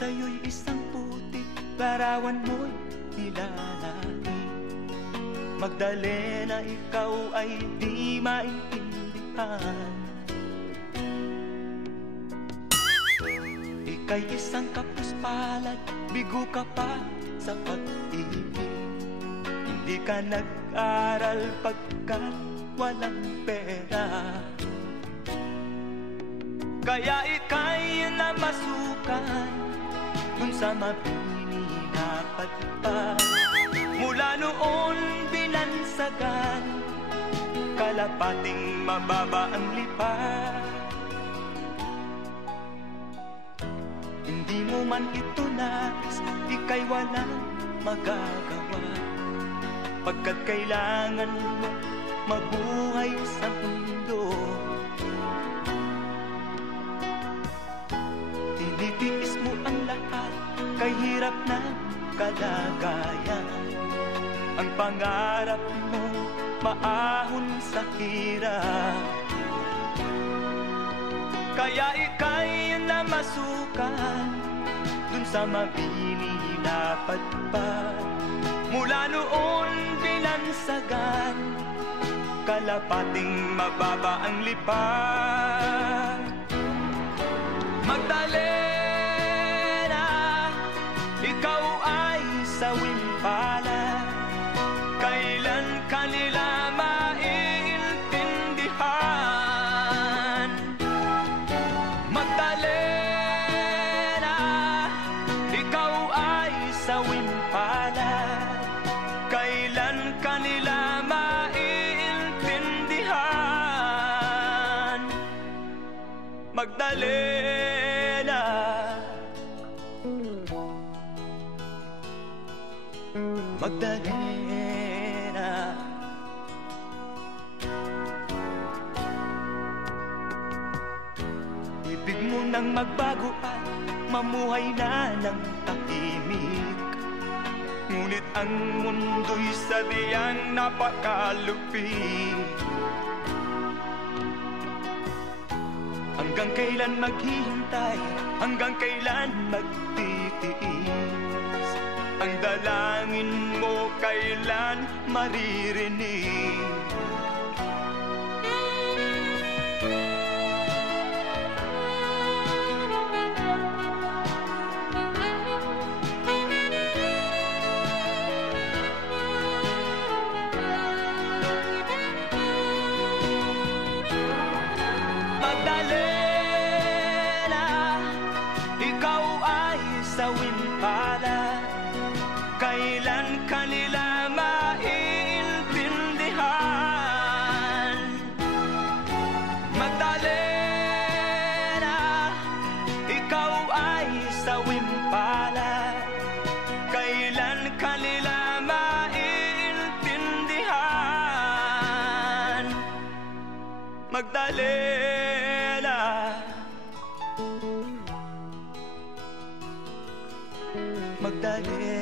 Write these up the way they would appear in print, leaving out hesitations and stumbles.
sa'yo'y isang putik, larawan mo'y nilalaki. Magdalena, ikaw ay di maintindihan. Ika'y isang kapuspalad, bigo ka pa sa pag-ibig. Hindi ka nag-aral pagkat walang pera, kaya ika'y namasukan dun sa mabini na patpat. Mula noon binansagan, kalapating mababa ang lipat. Hindi mo man ito nais, ika'y walang magagawa, pagkat kailangan mo mabuhay sa mundo. Tinitiis mo ang lahat, kay hirap na kalagayan. Ang pangarap mo maahon sa hirap, kaya ika'y namasukan dun sa mabini na patpat. Mula noon binansagan, kalapating mababa ang lipat. Magdalena, ikaw ay sawing palad, kailan kanila maiintindihan? Magdalena, ikaw ay sawing palad, kailan kanila maiintindihan? Magdalena, Magdalena. Ibig mo nang magbago at mamuhay na ng tahimik, ngunit ang mundo'y sadyang napakalupit. Hanggang kailan maghihintay, hanggang kailan magtitiis? Ang dalangin mo kailan maririnig? Magdalena, ikaw ay sawing palad, kailan kanila maiintindihan? Magdalena, ikaw ay sawing palad, kailan kanila maiintindihan? Magdalena, Magdalena.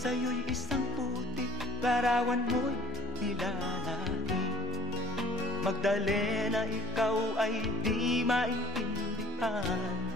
Sa'yo'y isang putik, larawan mo'y nilalaki. Magdalena, ikaw ay di maintindihan.